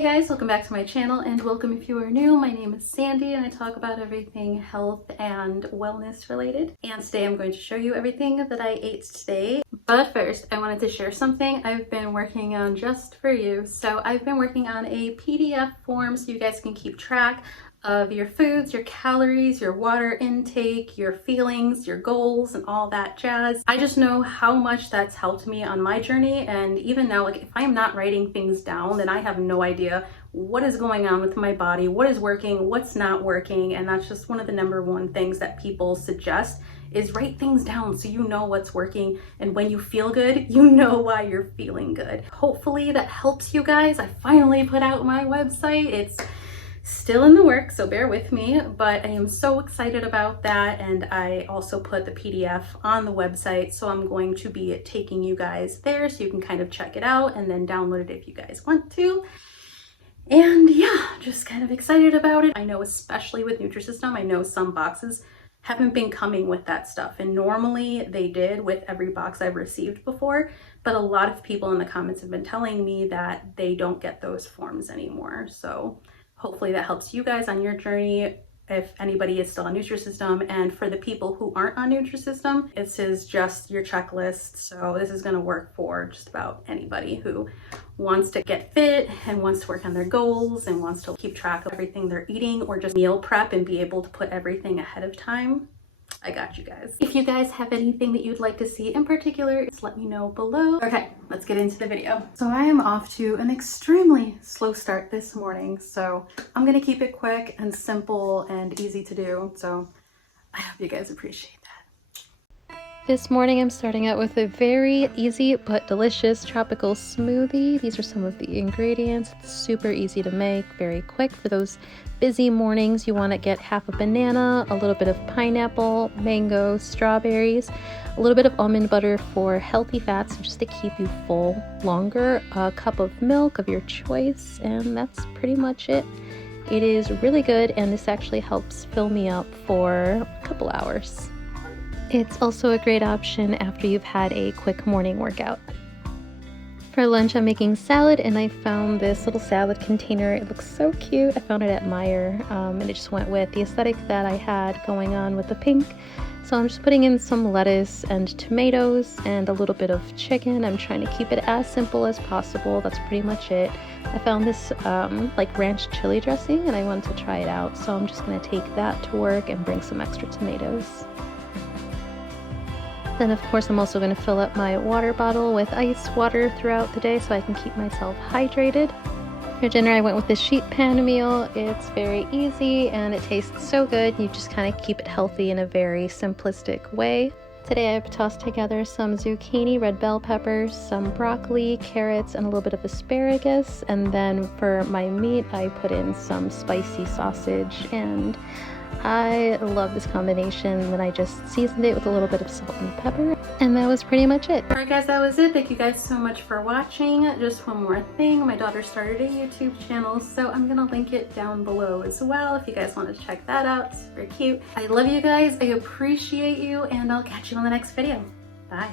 Hey guys, welcome back to my channel, and welcome if you are new. My name is Sandy and I talk about everything health and wellness related. And today I'm going to show you everything that I ate today. But first, I wanted to share something I've been working on just for you. So I've been working on a PDF form so you guys can keep track of your foods, your calories, your water intake, your feelings, your goals, and all that jazz. I just know how much that's helped me on my journey, and even now, like, if I'm not writing things down, then I have no idea what is going on with my body, what is working, what's not working. And that's just one of the number one things that people suggest, is write things down so you know what's working, and when you feel good, you know why you're feeling good. Hopefully that helps you guys. I finally put out my website. It's still in the works, so bear with me, but I am so excited about that. And I also put the PDF on the website, so I'm going to be taking you guys there so you can kind of check it out and then download it if you guys want to. And yeah, just kind of excited about it. I know, especially with Nutrisystem, I know some boxes haven't been coming with that stuff, and normally they did with every box I've received before, but a lot of people in the comments have been telling me that they don't get those forms anymore. So hopefully that helps you guys on your journey if anybody is still on Nutrisystem. And for the people who aren't on Nutrisystem, this is just your checklist. So this is going to work for just about anybody who wants to get fit and wants to work on their goals and wants to keep track of everything they're eating, or just meal prep and be able to put everything ahead of time. I got you guys. If you guys have anything that you'd like to see in particular, just let me know below. Okay, let's get into the video. So I am off to an extremely slow start this morning, so I'm gonna keep it quick and simple and easy to do. So I hope you guys appreciate that. This morning I'm starting out with a very easy but delicious tropical smoothie. These are some of the ingredients. It's super easy to make, very quick for those busy mornings. You want to get half a banana, a little bit of pineapple, mango, strawberries, a little bit of almond butter for healthy fats just to keep you full longer, a cup of milk of your choice, and that's pretty much it. It is really good, and this actually helps fill me up for a couple hours. It's also a great option after you've had a quick morning workout. For lunch, I'm making salad, and I found this little salad container. It looks so cute. I found it at Meijer, and it just went with the aesthetic that I had going on with the pink. So I'm just putting in some lettuce and tomatoes and a little bit of chicken. I'm trying to keep it as simple as possible. That's pretty much it. I found this like ranch chili dressing, and I wanted to try it out. So I'm just going to take that to work and bring some extra tomatoes. Then of course I'm also going to fill up my water bottle with ice water throughout the day so I can keep myself hydrated. For dinner I went with this sheet pan meal. It's very easy and it tastes so good. You just kind of keep it healthy in a very simplistic way. Today I've tossed together some zucchini, red bell peppers, some broccoli, carrots, and a little bit of asparagus. And then for my meat I put in some spicy sausage, and I love this combination. Then I just seasoned it with a little bit of salt and pepper, and that was pretty much it. Alright guys, that was it. Thank you guys so much for watching. Just one more thing, my daughter started a YouTube channel, so I'm gonna link it down below as well if you guys want to check that out. Super cute. I love you guys, I appreciate you, and I'll catch you on the next video. Bye.